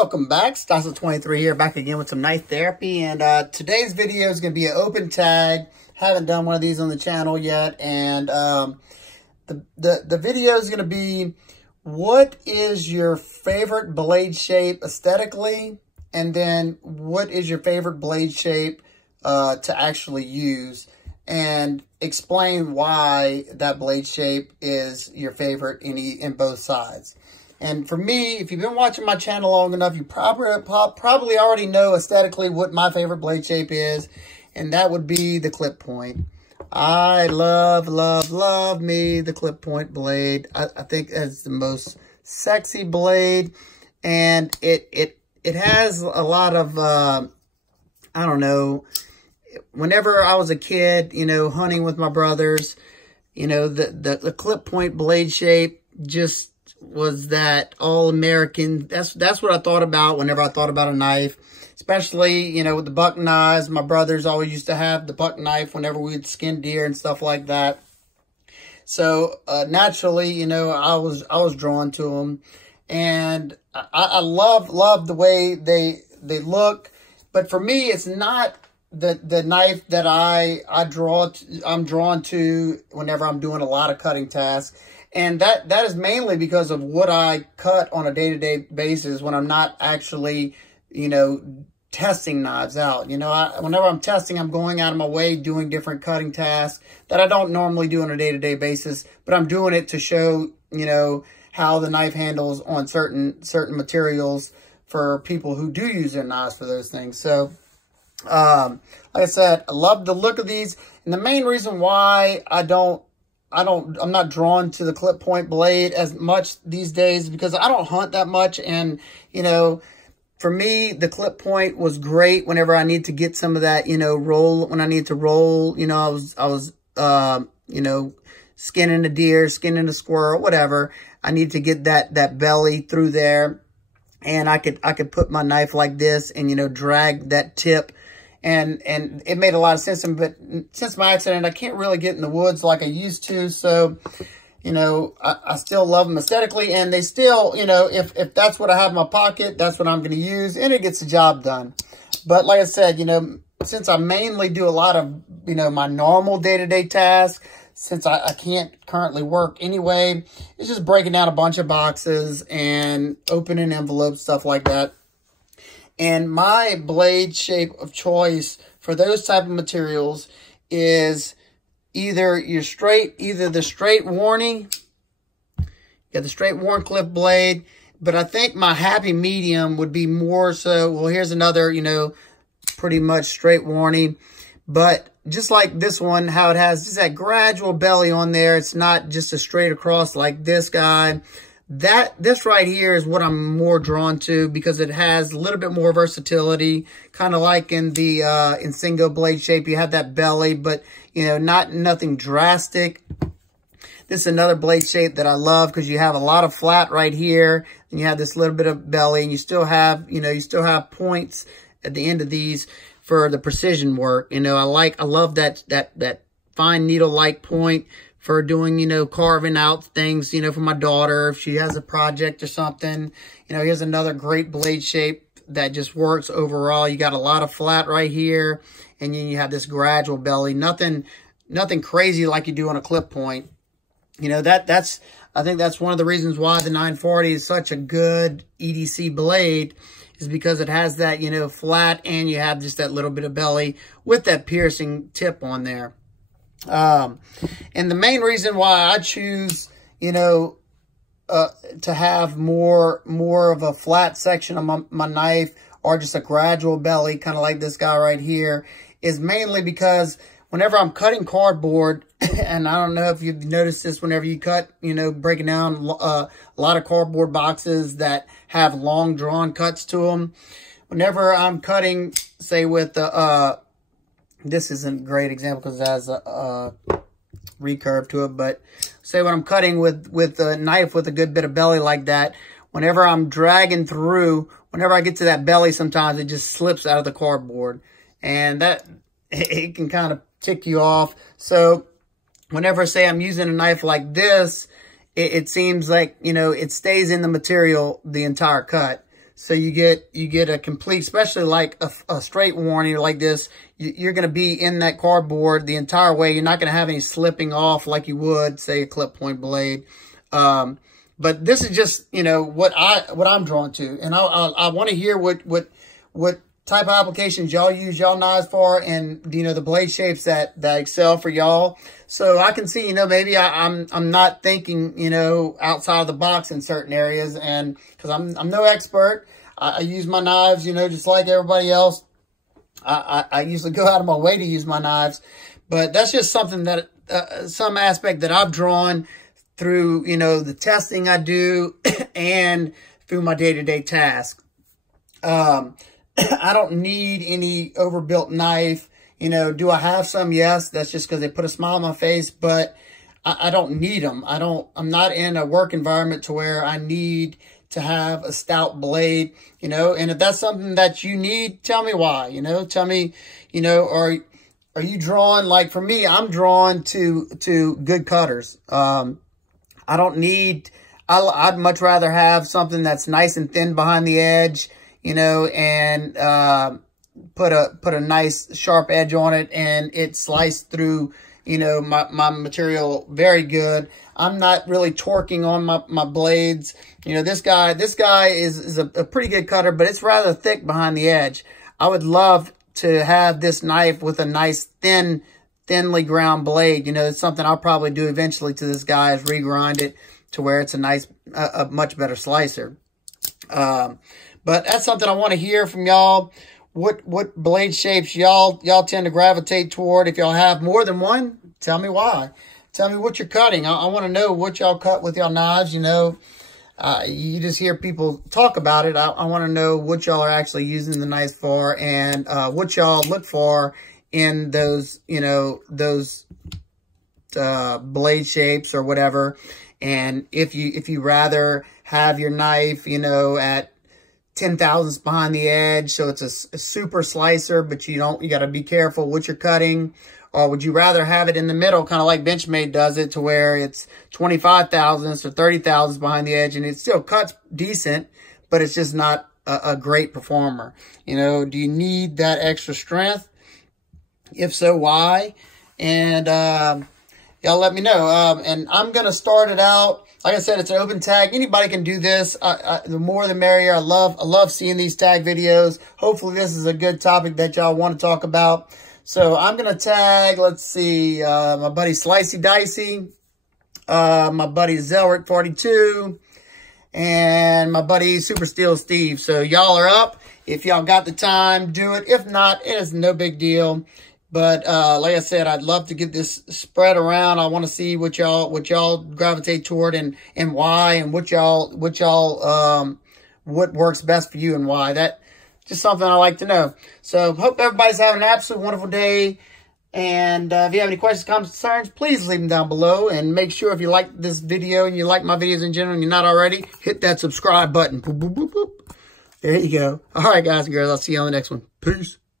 Welcome back, Slicey23 here, back again with some knife therapy, and today's video is going to be an open tag. Haven't done one of these on the channel yet, and the video is going to be, what is your favorite blade shape aesthetically, and then what is your favorite blade shape to actually use, and explain why that blade shape is your favorite in both sides. And for me, if you've been watching my channel long enough, you probably already know aesthetically what my favorite blade shape is, and that would be the clip point. I love me the clip point blade. I think that's the most sexy blade, and it has a lot of I don't know. Whenever I was a kid, you know, hunting with my brothers, you know, the clip point blade shape just was that all-American. That's what I thought about whenever I thought about a knife, especially, you know, with the buck knives. My brothers always used to have the buck knife whenever we'd skin deer and stuff like that. So naturally, you know, I was drawn to them, and I love the way they look. But for me, it's not the knife that I'm drawn to whenever I'm doing a lot of cutting tasks. And that is mainly because of what I cut on a day-to-day basis when I'm not actually, you know, testing knives out. You know, whenever I'm testing, I'm going out of my way doing different cutting tasks that I don't normally do on a day-to-day basis, but I'm doing it to show, you know, how the knife handles on certain materials for people who do use their knives for those things. So, like I said, I love the look of these, and the main reason why I'm not drawn to the clip point blade as much these days because I don't hunt that much. And, you know, for me, the clip point was great whenever I need to get some of that, you know, roll, when I need to roll, you know, I was, you know, skinning a deer, skinning a squirrel, whatever. I need to get that belly through there, and I could put my knife like this and, you know, drag that tip. And it made a lot of sense, but since my accident, I can't really get in the woods like I used to. So, you know, I still love them aesthetically, and they still, you know, if that's what I have in my pocket, that's what I'm going to use, and it gets the job done. But like I said, you know, since I mainly do a lot of, you know, my normal day-to-day tasks, since I can't currently work anyway, it's just breaking down a bunch of boxes and opening envelopes, stuff like that. And my blade shape of choice for those type of materials is either the straight Warney, got the straight Warncliffe blade, but I think my happy medium would be more so, well, here's another, you know, pretty much straight Warney, but just like this one, how it has just that gradual belly on there. It's not just a straight across like this guy. This right here is what I'm more drawn to because it has a little bit more versatility, kind of like in the Insingo blade shape. You have that belly, but, you know, nothing drastic. This is another blade shape that I love because you have a lot of flat right here, and you have this little bit of belly, and you still have, you know, you still have points at the end of these for the precision work. You know, I love that fine needle-like point for doing, you know, carving out things, you know, for my daughter, if she has a project or something. You know, here's another great blade shape that just works overall. You got a lot of flat right here, and then you have this gradual belly. Nothing crazy like you do on a clip point. You know, I think that's one of the reasons why the 940 is such a good EDC blade, is because it has that, you know, flat, and you have just that little bit of belly with that piercing tip on there. And the main reason why I choose, you know, to have more of a flat section of my knife, or just a gradual belly, kind of like this guy right here, is mainly because whenever I'm cutting cardboard, and I don't know if you've noticed this, whenever you cut, you know, breaking down a lot of cardboard boxes that have long drawn cuts to them, whenever I'm cutting, say with the, this isn't a great example because it has a recurve to it, but say when I'm cutting with a knife with a good bit of belly like that, whenever I'm dragging through, whenever I get to that belly, sometimes it just slips out of the cardboard, and that, it can kind of tick you off. So whenever, say, I'm using a knife like this, it seems like, you know, it stays in the material the entire cut. So you get a complete, especially like a straight warning like this, you're going to be in that cardboard the entire way. You're not going to have any slipping off like you would, say, a clip point blade. But this is just, you know, what I'm drawn to. And I want to hear what type of applications y'all use y'all knives for, and, you know, the blade shapes that excel for y'all. So I can see, you know, maybe I'm not thinking, you know, outside of the box in certain areas, and because I'm no expert. I use my knives, you know, just like everybody else. I usually go out of my way to use my knives, but that's just something that some aspect that I've drawn through, you know, the testing I do and through my day-to-day task. I don't need any overbuilt knife. You know, do I have some? Yes, that's just because they put a smile on my face, but I don't need them. I'm not in a work environment to where I need to have a stout blade, you know, and if that's something that you need, tell me why, you know, tell me, you know, are you drawn, like for me, I'm drawn to good cutters. I don't need, I'd much rather have something that's nice and thin behind the edge, you know, and put a nice sharp edge on it, and it sliced through, you know, my material very good. I'm not really torquing on my blades. You know, this guy is a pretty good cutter, but it's rather thick behind the edge. I would love to have this knife with a nice thinly ground blade. You know, it's something I'll probably do eventually to this guy, is regrind it to where it's a much better slicer. But that's something I want to hear from y'all. What blade shapes y'all tend to gravitate toward? If y'all have more than one, tell me why. Tell me what you're cutting. I want to know what y'all cut with y'all knives. You know, you just hear people talk about it. I want to know what y'all are actually using the knives for, and what y'all look for in those, you know, those blade shapes or whatever. And if you rather have your knife, you know, at 10 thousandths behind the edge, so it's a super slicer, but you got to be careful what you're cutting. Or would you rather have it in the middle, kind of like Benchmade does it, to where it's 25 thousandths or 30 thousandths behind the edge, and it still cuts decent, but it's just not a great performer. You know, do you need that extra strength? If so, why? And y'all let me know. And I'm going to start it out. Like I said, it's an open tag. Anybody can do this. The more the merrier. I love seeing these tag videos. Hopefully this is a good topic that y'all want to talk about. So I'm going to tag, let's see, my buddy Slicey Dicey, my buddy Zelrick 42, and my buddy Super Steel Steve. So y'all are up. If y'all got the time, do it. If not, it is no big deal. But like I said, I'd love to get this spread around. I want to see what y'all gravitate toward, and why, and what works best for you and why. That just something I like to know. So hope everybody's having an absolute wonderful day. And if you have any questions, comments, concerns, please leave them down below. And make sure, if you like this video and you like my videos in general and you're not already, hit that subscribe button. Boop, boop, boop, boop. There you go. All right, guys and girls, I'll see you on the next one. Peace.